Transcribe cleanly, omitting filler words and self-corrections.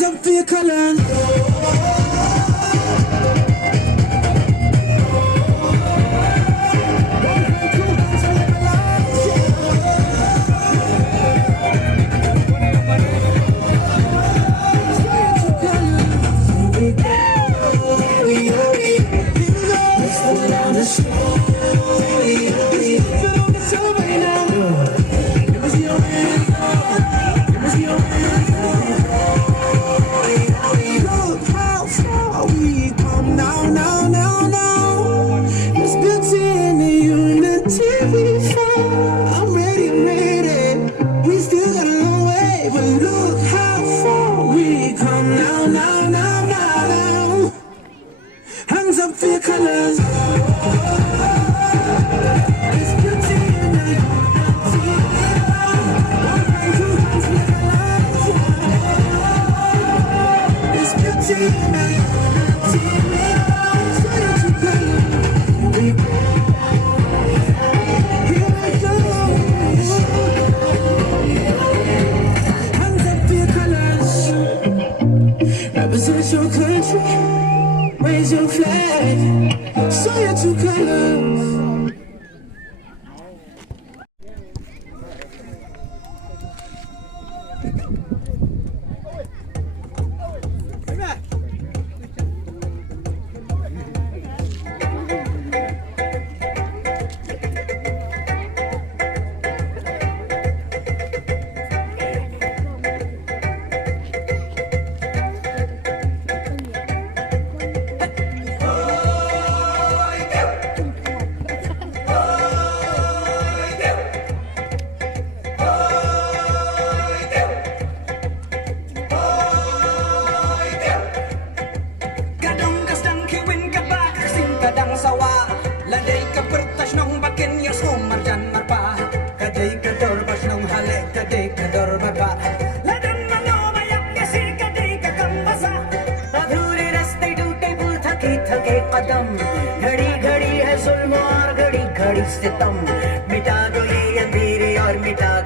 Hands up for your colors. Hands up for your colors. It's beauty in the unity. One hand, two hands for your colors. It's beauty in the unity. Show your true colors. Here we go. Hands up for your colors. Represent your country. Raise your flag, show your true colors. Ladai ka pertas nong bakin yos marjan marpa kadai ka dorbas nong hale kadai ka dorba ladan mano mayak kasi kadai ka kambasa adhure raste टूटे पुल थके थके कदम घड़ी घड़ी है जुल्म और घड़ी घड़ी सितम मिटा दो ये अंधेरे और मिटा